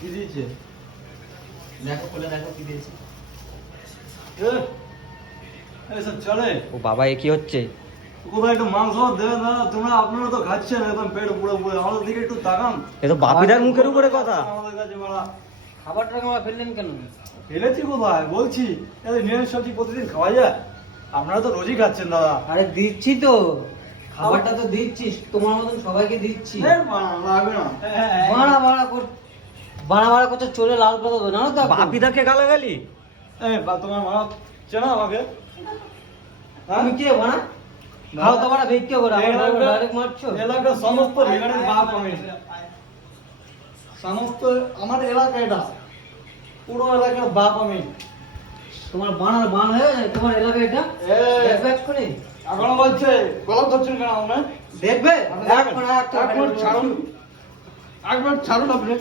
কি দিয়েছে? দেখো খুলে দেখো কি দিয়েছে। এসব চলে? ও বাবা, এ কি হচ্ছে? কোথায় একটু মাংস দেবেন না? তোমরা আপনারা তো খাচ্ছেন একদম পেট পুরো পুরো, আমাদের দিকে একটু তাকান। এ তো বাপিদার মুখের উপরে কথা। আমাদের কাছে বলা খাবারটা আমরা ফেললেন কেন? ফেলেছি কোথায় বলছি? এই নিরামিষ সবজি প্রতিদিন খাওয়া যায়? আপনারা তো রোজই খাচ্ছেন দাদা। আরে দিচ্ছি তো, খাবারটা তো দিচ্ছিস, তোমার মতন সবাইকে দিচ্ছি। লাগবে না। বাড়া বাড়া কর, বাড়া বাড়া করছে, চলে লাল পাতা তো জানো তো। বাপিদাকে গালাগালি? তোমার মা চেনা আমাকে? তুমি কে বাড়া? খাও তো বাড়া, ভিক্ষে করে আমার ডাইরেক্ট মারছো। এলাকার সমস্ত ভিখারির বাপ আমি। সমস্ত আমার এলাকা এটা, পুরো এলাকার বাপ আমি। তোমার বানার বান হয়ে যায় তোমার এলাকায় এটা? দেখবে এক্ষুনি? এখনো বলছে গলা ধরছেন কেন আপনার? দেখবে? একবার ছাড়ুন, একবার ছাড়ুন আপনি।